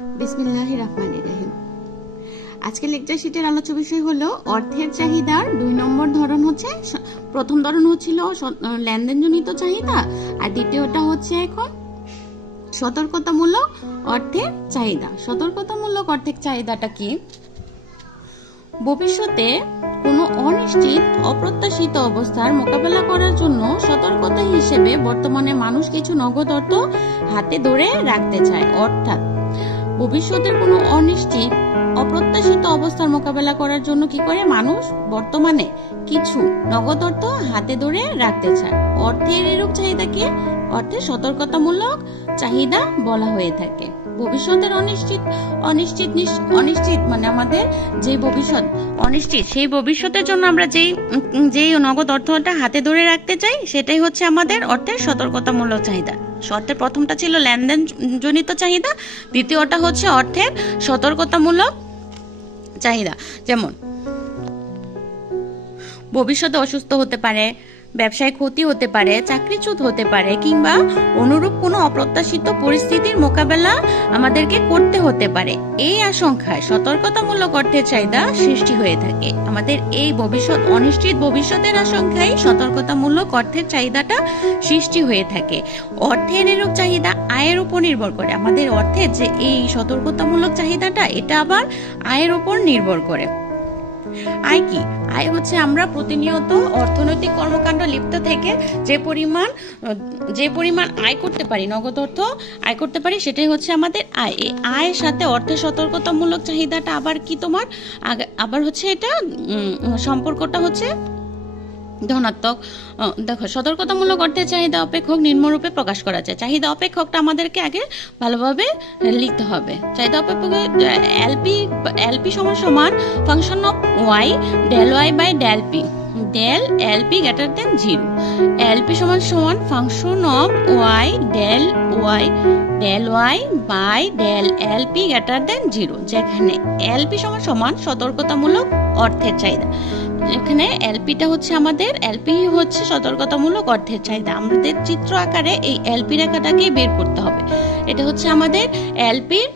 বিসমিল্লাহির রহমানির রহিম। আজকে লেকচার শিটের আলোচ্য বিষয় হলো অর্থের চাহিদার 2 নম্বর ধরন হচ্ছে, প্রথম ধরন হচ্ছিল লেনদেনজনিত চাহিদা, আর দ্বিতীয়টা হচ্ছে এখন সতর্কতামূলক অর্থের চাহিদা। সতর্কতামূলক অর্থের চাহিদাটা কি? ভবিষ্যতে কোনো অনিশ্চিত অপ্রত্যাশিত অবস্থার মোকাবেলা করার জন্য সতর্কতা হিসেবে বর্তমানে মানুষ কিছু নগদ অর্থ হাতে ধরে রাখতে চায়। অর্থাৎ ভবিষ্যতের কোনো অনিশ্চিত অপ্রত্যাশিত অবস্থার মোকাবেলা করার জন্য কি করে মানুষ বর্তমানে কিছু নগদ অর্থ হাতে ধরে রাখতে চায়। অর্থের এরূপ চাহিদাকে অর্থের সতর্কতামূলক চাহিদা বলা হয়ে থাকে। ভবিষ্যতের অনিশ্চিত মানে আমাদের যে ভবিষ্যৎ অনিশ্চিত, সেই ভবিষ্যতের জন্য আমরা যেই নগদ অর্থটা হাতে ধরে রাখতে চাই, সেটাই হচ্ছে আমাদের অর্থের সতর্কতামূলক চাহিদা। অর্থের প্রথমটা ছিল লেনদেন জনিত চাহিদা, দ্বিতীয়টা হচ্ছে অর্থের সতর্কতামূলক চাহিদা। যেমন ভবিষ্যতে অসুস্থ হতে পারে, ব্যবসায় ক্ষতি হতে পারে, চাকরিচ্যুত হতে পারে, কিংবা অনুরূপ কোনো অপ্রত্যাশিত পরিস্থিতির মোকাবেলা আমাদেরকে করতে হতে পারে। এই আশঙ্কায় সতর্কতামূলক অর্থের চাহিদা সৃষ্টি হয়ে থাকে। আমাদের এই অনিশ্চিত ভবিষ্যতের আশঙ্কায় সতর্কতামূলক অর্থের চাহিদাটা সৃষ্টি হয়ে থাকে। অর্থের এরূপ চাহিদা আয়ের উপর নির্ভর করে। আমাদের অর্থের যে এই সতর্কতামূলক চাহিদাটা, এটা আবার আয়ের উপর নির্ভর করে। আয় কি? আয় হচ্ছে আমরা প্রতিনিয়ত অর্থনৈতিক কর্মকাণ্ড লিপ্ত থেকে যে পরিমাণ আয় করতে পারি, নগদ অর্থ আয় করতে পারি, সেটাই হচ্ছে আমাদের আয়। এই আয়ের সাথে অর্থের সতর্কতামূলক চাহিদাটা আবার কি তোমার আবার হচ্ছে এটা সম্পর্কটা হচ্ছে ধনাত্মক। দেখো, সতর্কতামূলক অর্থের চাহিদা অপেক্ষক নিম্নরূপে প্রকাশ করা যায়। চাহিদা অপেক্ষকটা আমাদেরকে আগে ভালোভাবে লিখতে হবে। চাহিদা অপেক্ষক এলপি সমান function of Y del Y by del P, del LP greater than 0। LP সমান function of Y del Y by del LP greater than 0, যেখানে এলপি সমান সতর্কতামূলক অর্থের চাহিদা। এখানে এলপি হচ্ছে সতর্কতামূলক অর্থের চাহিদা। আমাদের চিত্র আকারে এই এলপি রেখাটাকে বের করতে হবে। এটা হচ্ছে আমাদের এলপির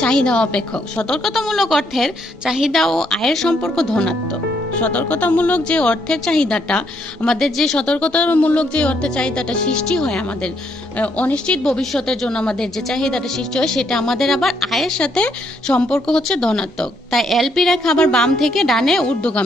চাহিদা অপেক্ষক। সতর্কতামূলক অর্থের চাহিদা ও আয়ের সম্পর্ক ধনাত্মক। সতর্কতামূলক যে অর্থের চাহিদাটা, আমাদের যে সতর্কতামূলক যে অর্থের চাহিদাটা সৃষ্টি হয় আমাদের অনিশ্চিত ভবিষ্যতের জন্য, আমাদের যে চাহিদাটা সৃষ্টি হয়, সেটা আমাদের আবার আয়ের সাথে সম্পর্ক হচ্ছে ধনাত্মক। তাই এলপি রেখা আবার বাম থেকে ডানে ঊর্ধ্বগামী।